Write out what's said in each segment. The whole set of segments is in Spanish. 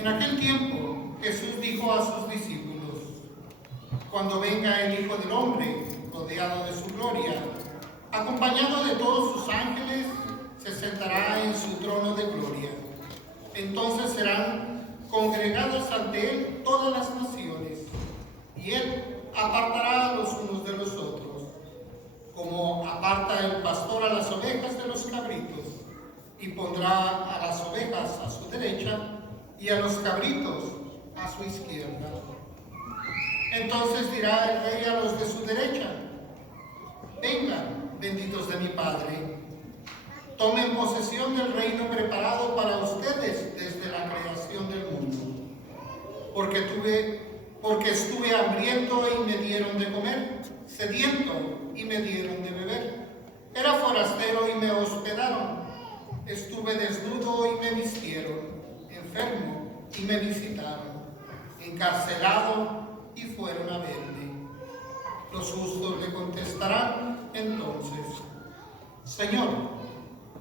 En aquel tiempo Jesús dijo a sus discípulos: cuando venga el Hijo del Hombre, rodeado de su gloria, acompañado de todos sus ángeles, se sentará en su trono de gloria. Entonces serán congregadas ante él todas las naciones, y él apartará a los unos de los otros, como aparta el pastor a las ovejas de los cabritos, y pondrá a las ovejas a su derecha y a los cabritos a su izquierda. Entonces dirá el rey a los de su derecha: vengan, benditos de mi Padre, tomen posesión del reino preparado para ustedes desde la creación del mundo. Porque estuve hambriento y me dieron de comer, sediento y me dieron de beber, era forastero y me hospedaron, estuve desnudo y me vistieron, enfermo y me visitaron, encarcelado y fueron a verme. Los justos le contestarán entonces: Señor,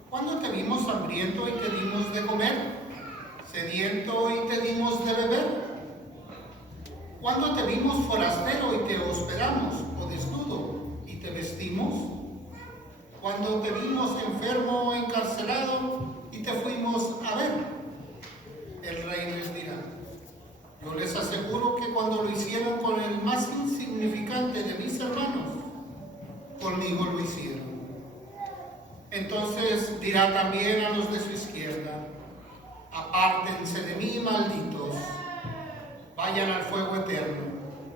¿cuándo te vimos hambriento y te dimos de comer? ¿Sediento y te dimos de beber? ¿Cuándo te vimos forastero y te hospedamos, o desnudo y te vestimos? ¿Cuándo te vimos enfermo o encarcelado y te fuimos a ver? El rey les dirá: yo les aseguro que cuando lo hicieron con el más insignificante de mis hermanos, conmigo lo hicieron. Entonces dirá también a los de su izquierda: apártense de mí, malditos, vayan al fuego eterno,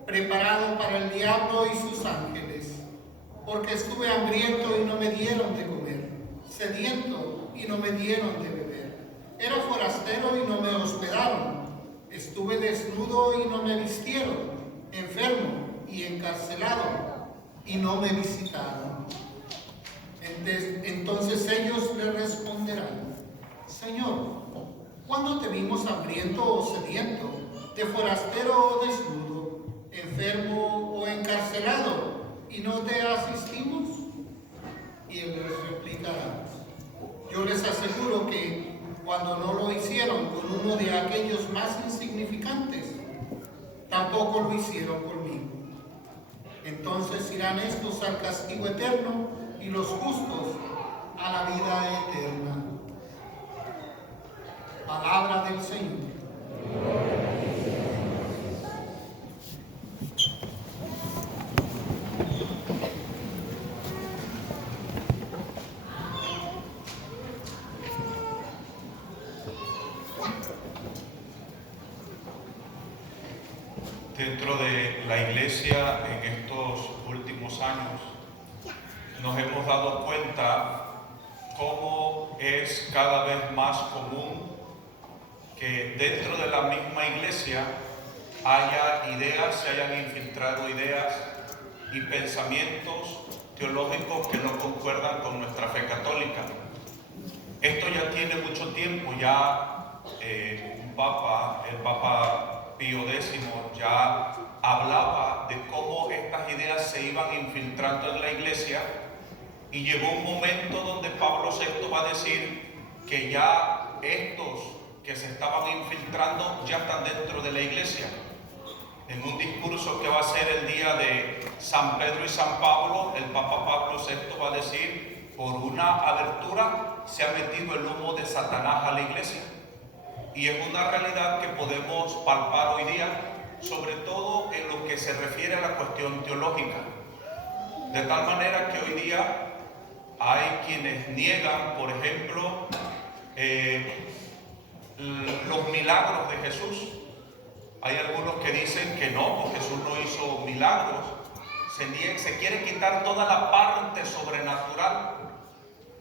preparado para el diablo y sus ángeles, porque estuve hambriento y no me dieron de comer, sediento y no me dieron de beber, era forastero y no me hospedaron, estuve desnudo y no me vistieron, enfermo y encarcelado y no me visitaron. Entonces ellos le responderán: Señor, ¿cuándo te vimos hambriento o sediento, de forastero o desnudo, enfermo o encarcelado, y no te asistimos? Y él les replicará: yo les aseguro que cuando no lo hicieron con uno de aquellos más insignificantes, tampoco lo hicieron conmigo. Entonces irán estos al castigo eterno y los justos a la vida eterna. Palabra del Señor. Dentro de la Iglesia en estos últimos años nos hemos dado cuenta cómo es cada vez más común que dentro de la misma Iglesia haya ideas, se hayan infiltrado ideas y pensamientos teológicos que no concuerdan con nuestra fe católica. Esto ya tiene mucho tiempo, ya el Papa Pío X ya hablaba de cómo estas ideas se iban infiltrando en la Iglesia, y llegó un momento donde Pablo VI va a decir que ya estos que se estaban infiltrando ya están dentro de la Iglesia. En un discurso que va a ser el día de San Pedro y San Pablo, el Papa Pablo VI va a decir: por una abertura se ha metido el humo de Satanás a la Iglesia. Y es una realidad que podemos palpar hoy día, sobre todo en lo que se refiere a la cuestión teológica. De tal manera que hoy día hay quienes niegan, por ejemplo, los milagros de Jesús. Hay algunos que dicen que no, porque Jesús no hizo milagros. Se quiere quitar toda la parte sobrenatural.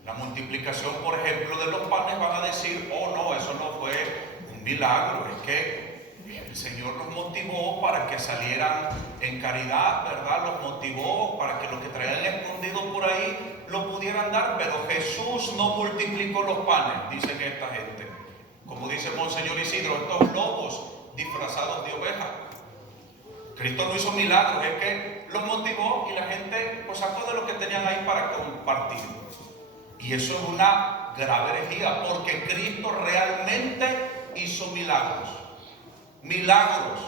La multiplicación, por ejemplo, de los panes, van a decir: oh no, eso no fue un milagro, es que el Señor los motivó para que salieran en caridad, ¿verdad? Los motivó para que los que traían escondido por ahí lo pudieran dar, pero Jesús no multiplicó los panes, dicen esta gente. Como dice Monseñor Isidro, estos lobos disfrazados de ovejas. Cristo no hizo milagros, es que los motivó y la gente pues sacó de lo que tenían ahí para compartir. Y eso es una grave herejía, porque Cristo realmente hizo milagros. milagros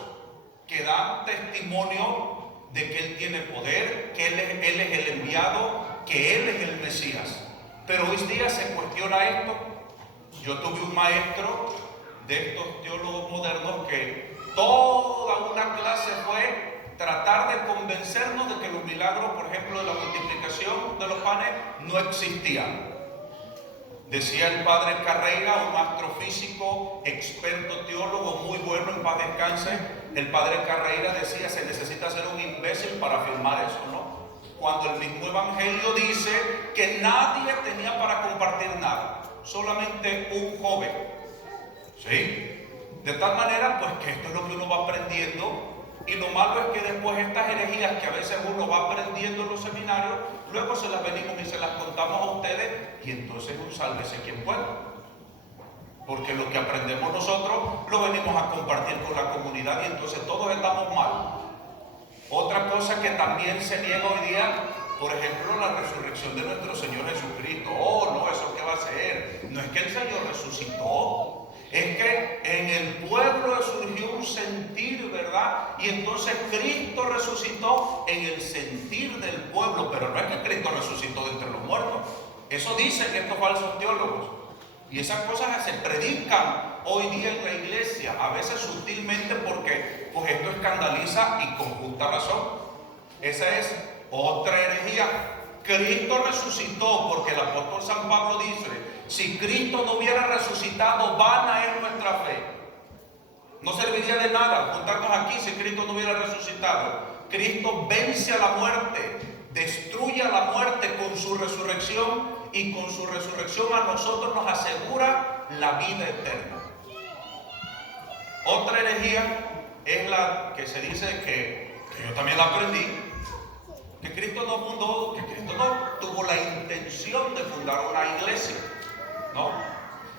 que dan testimonio de que Él tiene poder, que Él es el enviado, que Él es el Mesías. Pero hoy día se cuestiona esto. Yo tuve un maestro de estos teólogos modernos que toda una clase fue tratar de convencernos de que los milagros, por ejemplo, de la multiplicación de los panes, no existían. Decía el padre Carreira, un astrofísico, experto teólogo, muy bueno, en paz descanse. El padre Carreira decía, se necesita ser un imbécil para afirmar eso, ¿no? Cuando el mismo evangelio dice que nadie tenía para compartir nada, solamente un joven. ¿Sí? De tal manera, pues que esto es lo que uno va aprendiendo. Y lo malo es que después estas herejías que a veces uno va aprendiendo en los seminarios, luego se las venimos y se las contamos a ustedes, y entonces un sálvese quien pueda. Porque lo que aprendemos nosotros lo venimos a compartir con la comunidad y entonces todos estamos mal. Otra cosa que también se niega hoy día, por ejemplo, la resurrección de nuestro Señor Jesucristo. Oh, no, ¿eso qué va a ser? No es que el Señor resucitó. Es que en el pueblo surgió un sentir, ¿verdad? Y entonces Cristo resucitó en el sentir del pueblo, pero no es que Cristo resucitó de entre los muertos. Eso dicen estos falsos teólogos. Y esas cosas se predican hoy día en la iglesia, a veces sutilmente porque pues esto escandaliza y con justa razón. Esa es otra herejía. Cristo resucitó porque el apóstol San Pablo dice: si Cristo no hubiera resucitado, vana es nuestra fe. No serviría de nada juntarnos aquí si Cristo no hubiera resucitado. Cristo vence a la muerte, destruye a la muerte con su resurrección, y con su resurrección a nosotros nos asegura la vida eterna. Otra herejía es la que se dice que yo también la aprendí, que Cristo no fundó, que Cristo no tuvo la intención de fundar una iglesia, ¿no?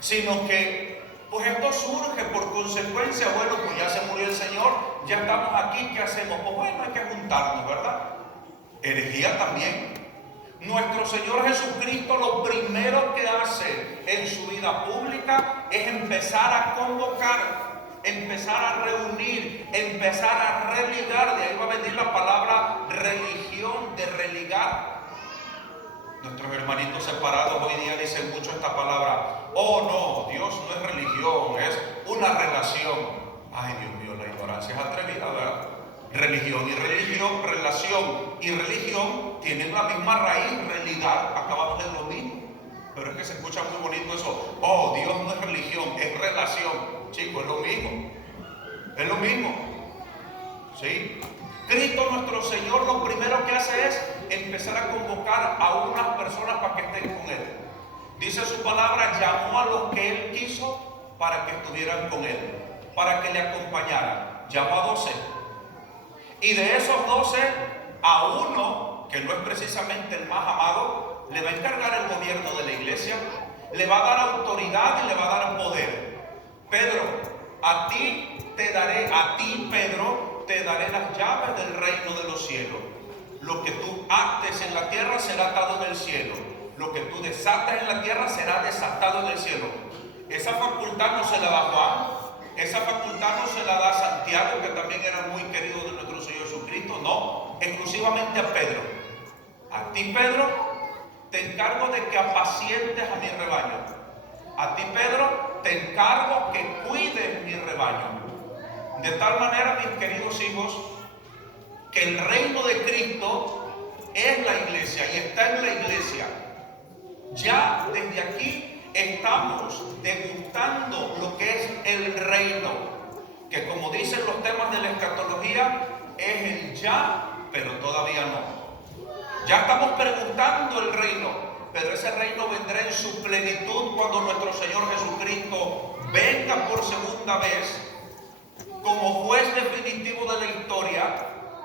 Sino que pues esto surge por consecuencia. Bueno, pues ya se murió el Señor, ya estamos aquí, ¿qué hacemos? Pues bueno, hay que juntarnos, ¿verdad? Herejía también. Nuestro Señor Jesucristo lo primero que hace en su vida pública es empezar a convocar, empezar a reunir, empezar a religar. De ahí va a venir la palabra religión, de religar. Nuestros hermanitos separados hoy día dicen mucho esta palabra: oh no, Dios no es religión, es una relación. Ay, Dios mío, la ignorancia es atrevida, ¿verdad? Religión y religión, relación y religión tienen la misma raíz, religar, acabamos en lo mismo. Pero es que se escucha muy bonito eso: oh, Dios no es religión, es relación. Chicos, es lo mismo, es lo mismo. ¿Sí? Cristo nuestro Señor lo primero que hace es empezar a convocar a unas personas para que estén con Él. Dice su palabra, llamó a los que Él quiso para que estuvieran con Él, para que le acompañaran. Llamó a 12. Y de esos 12, a uno, que no es precisamente el más amado, le va a encargar el gobierno de la iglesia, le va a dar autoridad y le va a dar poder. Pedro, a ti, Pedro, te daré las llaves del reino de los cielos. Lo que tú ates en la tierra será atado en el cielo. Lo que tú desates en la tierra será desatado en el cielo. Esa facultad no se la da Juan. Esa facultad no se la da Santiago, que también era muy querido de nuestro Señor Jesucristo. No, exclusivamente a Pedro. A ti, Pedro, te encargo de que apacientes a mi rebaño. A ti, Pedro, te encargo que cuides mi rebaño. De tal manera, mis queridos hijos, que el reino de Cristo es la iglesia y está en la iglesia. Ya desde aquí estamos degustando lo que es el reino, que como dicen los temas de la escatología, es el ya, pero todavía no. Ya estamos preguntando el reino, pero ese reino vendrá en su plenitud cuando nuestro Señor Jesucristo venga por segunda vez como juez definitivo de la historia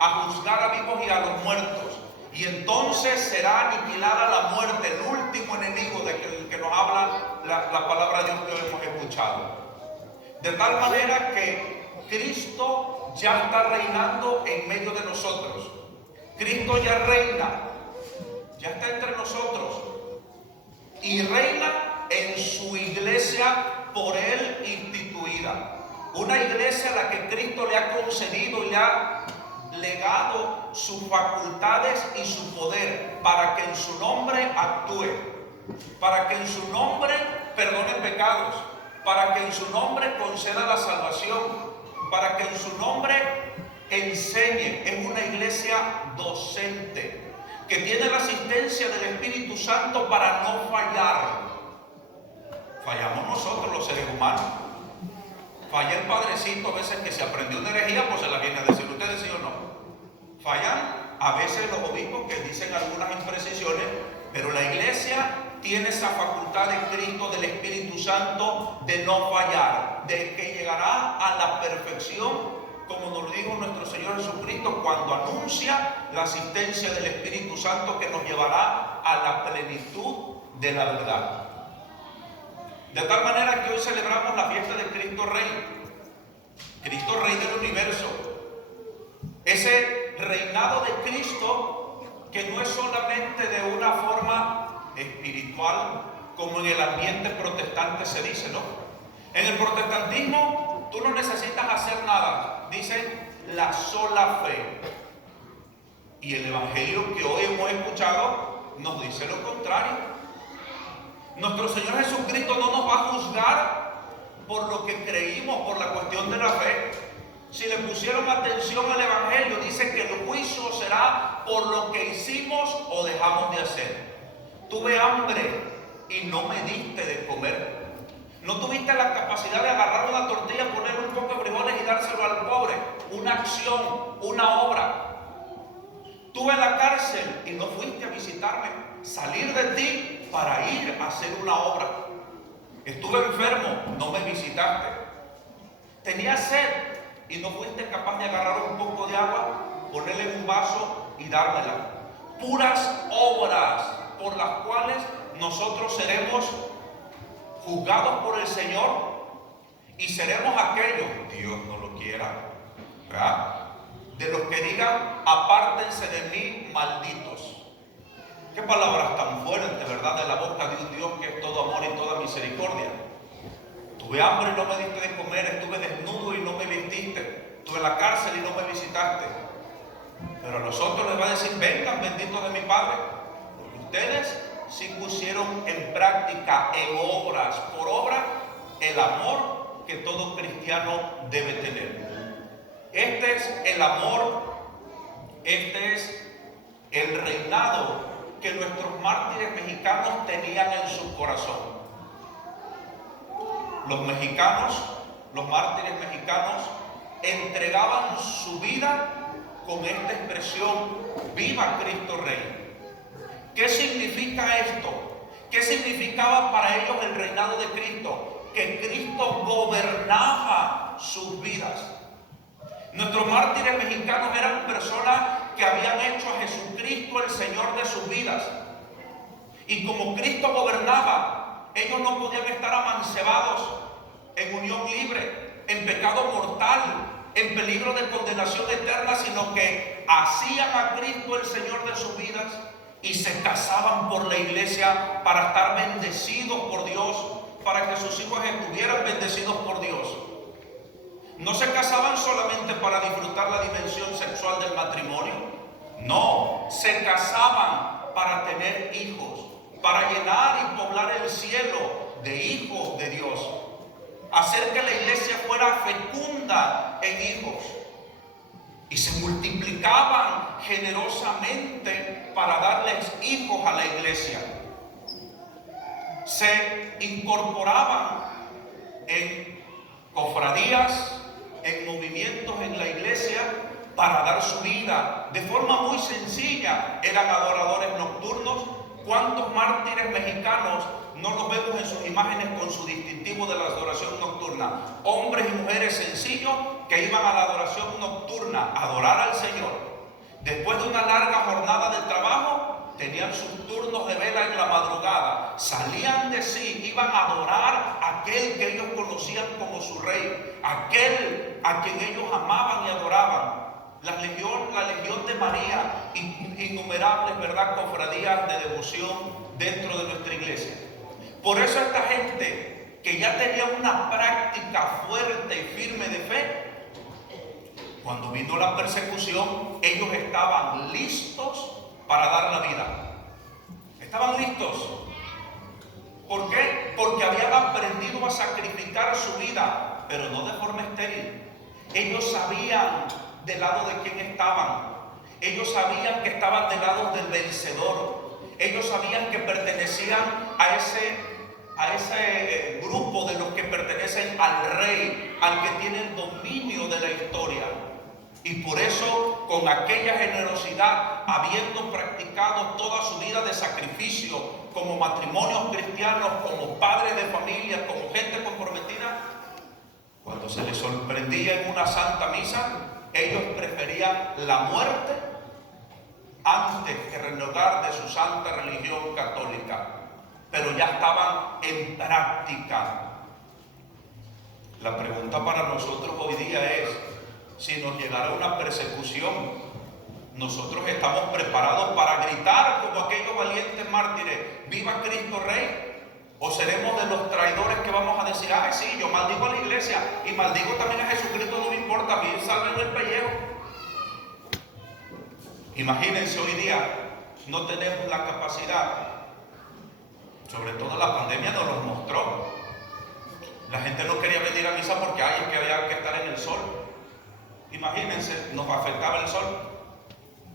a juzgar a vivos y a los muertos. Y entonces será aniquilada la muerte, el último enemigo de que nos habla la palabra de Dios que hoy hemos escuchado. De tal manera que Cristo ya está reinando en medio de nosotros. Cristo ya reina, ya está entre nosotros. Y reina en su iglesia por Él instituida. Una iglesia a la que Cristo le ha concedido y le ha legado sus facultades y su poder para que en su nombre actúe, para que en su nombre perdone pecados, para que en su nombre conceda la salvación, para que en su nombre enseñe. Es una iglesia docente que tiene la asistencia del Espíritu Santo para no fallar. Fallamos nosotros los seres humanos. Falla el padrecito a veces que se aprendió una herejía, pues se la viene a decir. ¿Ustedes sí o no? Fallan a veces los obispos que dicen algunas imprecisiones, pero la iglesia tiene esa facultad de Cristo, del Espíritu Santo, de no fallar, de que llegará a la perfección, como nos lo dijo nuestro Señor Jesucristo cuando anuncia la asistencia del Espíritu Santo que nos llevará a la plenitud de la verdad. De tal manera que hoy celebramos la fiesta de Cristo Rey del universo. Ese reinado de Cristo que no es solamente de una forma espiritual, como en el ambiente protestante se dice, ¿no? En el protestantismo tú no necesitas hacer nada, dicen la sola fe. Y el evangelio que hoy hemos escuchado nos dice lo contrario. Nuestro Señor Jesucristo no nos va a juzgar por lo que creímos, por la cuestión de la fe. Si le pusieron atención al evangelio, dice que el juicio será por lo que hicimos o dejamos de hacer. Tuve hambre y no me diste de comer. No tuviste la capacidad de agarrar una tortilla, poner un poco de frijoles y dárselo al pobre. Una acción, una obra. Tuve la cárcel y no fuiste a visitarme. Salir de ti para ir a hacer una obra. Estuve enfermo, no me visitaste. Tenía sed y no fuiste capaz de agarrar un poco de agua, ponerle en un vaso y dármela. Puras obras por las cuales nosotros seremos juzgados por el Señor y seremos aquellos, Dios no lo quiera, ¿verdad?, de los que digan: apártense de mí, malditos. Qué palabras tan fuertes, ¿verdad?, de la boca de un Dios que es todo amor y toda misericordia. Tuve hambre y no me diste de comer, estuve desnudo y no me vestiste, estuve en la cárcel y no me visitaste. Pero a nosotros les va a decir: vengan, benditos de mi Padre, porque ustedes sí pusieron en práctica, en obras, por obra, el amor que todo cristiano debe tener. Este es el amor, este es el reinado que nuestros mártires mexicanos tenían en su corazón. Los mexicanos, los mártires mexicanos, entregaban su vida con esta expresión: ¡viva Cristo Rey! ¿Qué significa esto? ¿Qué significaba para ellos el reinado de Cristo? Que Cristo gobernaba sus vidas. Nuestros mártires mexicanos eran personas que habían hecho a Jesucristo el Señor de sus vidas. Y como Cristo gobernaba, ellos no podían estar amancebados en unión libre, en pecado mortal, en peligro de condenación eterna, sino que hacían a Cristo el Señor de sus vidas y se casaban por la iglesia para estar bendecidos por Dios, para que sus hijos estuvieran bendecidos por Dios. No se casaban solamente para disfrutar la dimensión sexual del matrimonio. No, se casaban para tener hijos, para llenar y poblar el cielo de hijos de Dios. Hacer que la iglesia fuera fecunda en hijos. Y se multiplicaban generosamente para darles hijos a la iglesia. Se incorporaban en cofradías, en movimientos en la iglesia para dar su vida de forma muy sencilla. Eran adoradores nocturnos. ¿Cuántos mártires mexicanos no los vemos en sus imágenes con su distintivo de la adoración nocturna? Hombres y mujeres sencillos que iban a la adoración nocturna a adorar al Señor. Después de una larga jornada de trabajo, tenían sus turnos de vela en la madrugada, salían de sí, iban a adorar a aquel que ellos conocían como su rey, aquel a quien ellos amaban y adoraban. La legión de María, innumerables, ¿verdad?, cofradías de devoción dentro de nuestra iglesia. Por eso esta gente que ya tenía una práctica fuerte y firme de fe, cuando vino la persecución, ellos estaban listos para dar la vida. Estaban listos. ¿Por qué? Porque habían aprendido a sacrificar su vida, pero no de forma estéril. Ellos sabían del lado de quién estaban. Ellos sabían que estaban del lado del vencedor. Ellos sabían que pertenecían a ese grupo de los que pertenecen al rey, al que tiene el dominio de la historia. Y por eso, con aquella generosidad, habiendo practicado toda su vida de sacrificio, como matrimonios cristianos, como padres de familia, como gente comprometida, cuando se les sorprendía en una santa misa, ellos preferían la muerte antes que renegar de su santa religión católica. Pero ya estaban en práctica. La pregunta para nosotros hoy día es, si nos llegara una persecución, nosotros estamos preparados para gritar como aquellos valientes mártires, ¡viva Cristo Rey! ¿O seremos de los traidores que vamos a decir, ay sí, yo maldigo a la iglesia y maldigo también a Jesucristo, no me importa, a mí sálvenme el pellejo? Imagínense, hoy día no tenemos la capacidad, sobre todo la pandemia nos lo mostró. La gente no quería venir a misa porque es que había que estar en el sol. Imagínense, nos afectaba el sol.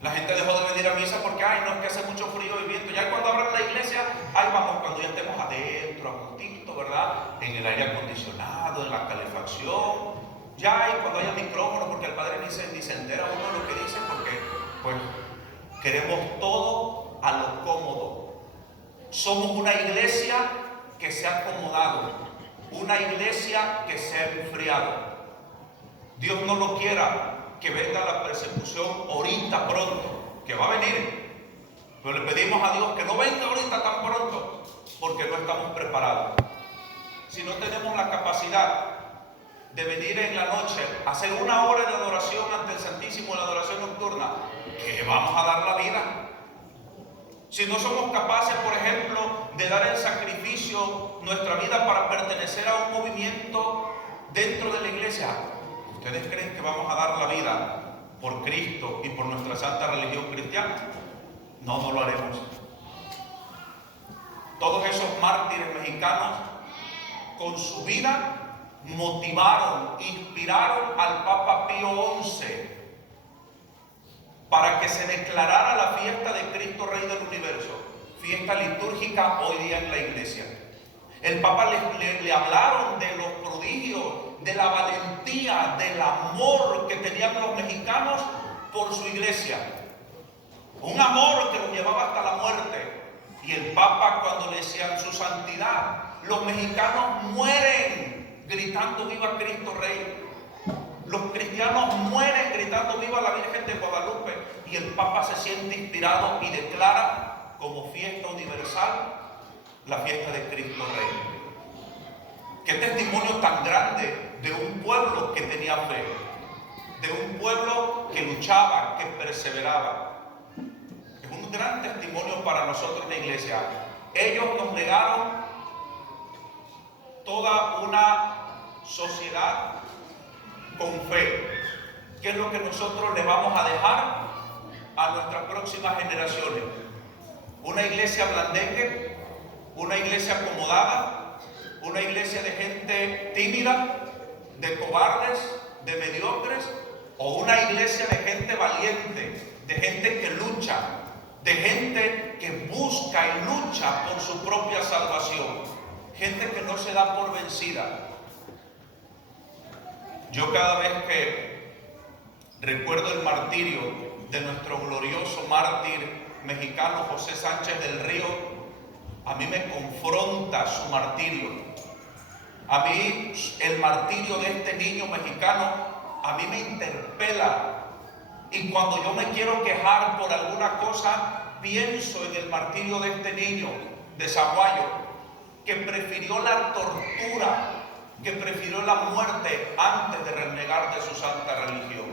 La gente dejó de venir a misa porque, no, es que hace mucho frío y viento. Ya cuando abran la iglesia, vamos, cuando ya estemos adentro, a gustito, ¿verdad? En el aire acondicionado, en la calefacción. Ya, y cuando haya micrófono, porque el padre ni se entera uno de lo que dice, porque, pues, queremos todo a lo cómodo. Somos una iglesia que se ha acomodado, una iglesia que se ha enfriado. Dios no lo quiera que venga la persecución ahorita pronto, que va a venir, pero le pedimos a Dios que no venga ahorita tan pronto, porque no estamos preparados. Si no tenemos la capacidad de venir en la noche a hacer una hora de adoración ante el Santísimo en la adoración nocturna, ¿qué vamos a dar la vida? Si no somos capaces, por ejemplo, de dar el sacrificio, nuestra vida para pertenecer a un movimiento dentro de la iglesia, ¿ustedes creen que vamos a dar la vida por Cristo y por nuestra santa religión cristiana? No, no lo haremos. Todos esos mártires mexicanos, con su vida, motivaron, inspiraron al Papa Pío XI para que se declarara la fiesta de Cristo Rey del Universo, fiesta litúrgica hoy día en la iglesia. El Papa le hablaron de los prodigios, de la valentía, del amor que tenían los mexicanos por su iglesia. Un amor que los llevaba hasta la muerte. Y el Papa, cuando le decían su santidad, los mexicanos mueren gritando viva Cristo Rey. Los cristianos mueren gritando viva la Virgen de Guadalupe. Y el Papa se siente inspirado y declara como fiesta universal la fiesta de Cristo Rey. Qué testimonio tan grande de un pueblo que tenía fe, de un pueblo que luchaba, que perseveraba. Es un gran testimonio para nosotros, la iglesia. Ellos nos legaron toda una sociedad con fe. ¿Qué es lo que nosotros le vamos a dejar a nuestras próximas generaciones? Una iglesia blandengue, una iglesia acomodada, una iglesia de gente tímida, de cobardes, de mediocres, o una iglesia de gente valiente, de gente que lucha, de gente que busca y lucha por su propia salvación, gente que no se da por vencida. Yo cada vez que recuerdo el martirio de nuestro glorioso mártir mexicano José Sánchez del Río, a mí me confronta su martirio. A mí el martirio de este niño mexicano, a mí me interpela. Y cuando yo me quiero quejar por alguna cosa, pienso en el martirio de este niño de Zaguayo, que prefirió la tortura, que prefirió la muerte antes de renegar de su santa religión.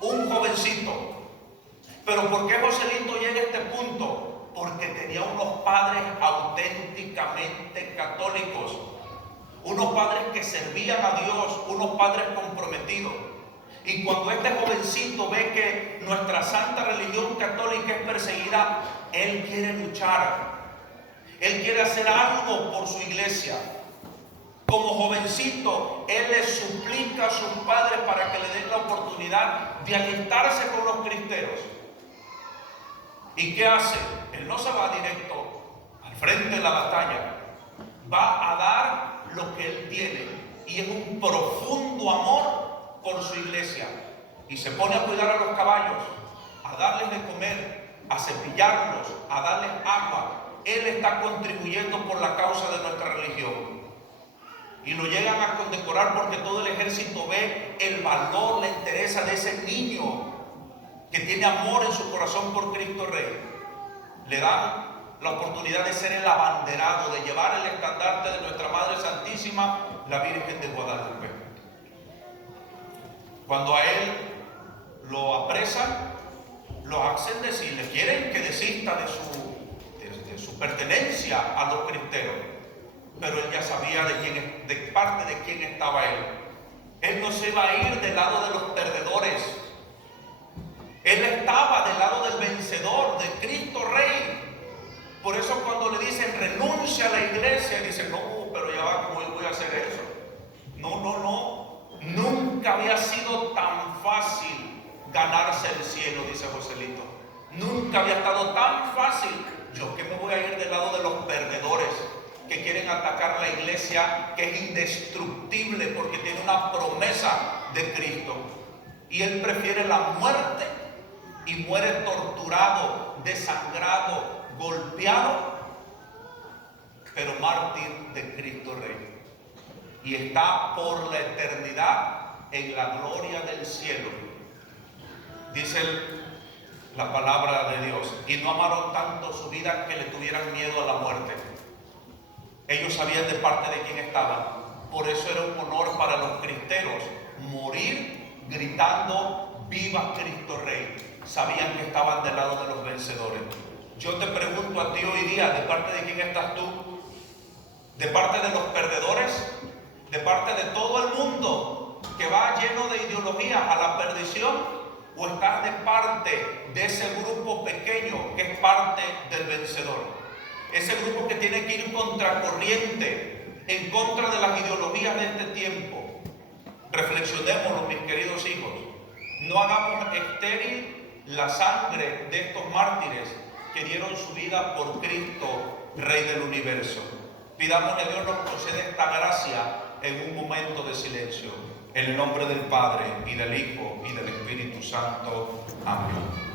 Un jovencito. Pero ¿por qué Joselito llega a este punto? Porque tenía unos padres auténticamente católicos. unos padres que servían a Dios, unos padres comprometidos. Y cuando este jovencito ve que nuestra santa religión católica es perseguida, él quiere luchar. Él quiere hacer algo por su iglesia. Como jovencito, él le suplica a sus padres para que le den la oportunidad de alistarse con los cristeros. ¿Y qué hace? Él no se va directo al frente de la batalla. Va a dar lo que él tiene. Y es un profundo amor por su iglesia. Y se pone a cuidar a los caballos, a darles de comer, a cepillarlos, a darles agua. Él está contribuyendo por la causa de nuestra religión. Y lo llegan a condecorar porque todo el ejército ve el valor, la entereza de ese niño que tiene amor en su corazón por Cristo Rey. Le dan la oportunidad de ser el abanderado, de llevar el estandarte de nuestra Madre Santísima, la Virgen de Guadalupe. Cuando a él lo apresan, lo hacen decir, le quieren que desista de su pertenencia a los cristeros. Pero él ya sabía de parte de quién estaba él. Él no se iba a ir del lado de los perdedores. Él estaba del lado del vencedor, de Cristo Rey. Por eso cuando le dicen renuncia a la iglesia, dice, no, pero ya va, ¿cómo voy a hacer eso? No. Nunca había sido tan fácil ganarse el cielo, dice Joselito. Nunca había estado tan fácil. Yo que me voy a ir del lado de los perdedores que quieren atacar la iglesia, que es indestructible porque tiene una promesa de Cristo. Y él prefiere la muerte y muere torturado, desangrado, golpeado, pero mártir de Cristo Rey. Y está por la eternidad en la gloria del cielo. Dice la palabra de Dios, y no amaron tanto su vida que le tuvieran miedo a la muerte. Ellos sabían de parte de quién estaban. Por eso era un honor para los cristeros morir gritando ¡Viva Cristo Rey! Sabían que estaban del lado de los vencedores. Yo te pregunto a ti hoy día, ¿de parte de quién estás tú? ¿De parte de los perdedores? ¿De parte de todo el mundo que va lleno de ideologías a la perdición? ¿O estás de parte de ese grupo pequeño que es parte del vencedor? Ese grupo que tiene que ir contracorriente, en contra de las ideologías de este tiempo. Reflexionémoslo, mis queridos hijos. No hagamos estéril la sangre de estos mártires que dieron su vida por Cristo, Rey del universo. Pidamos que Dios nos conceda esta gracia en un momento de silencio. En el nombre del Padre, y del Hijo, y del Espíritu Santo. Amén.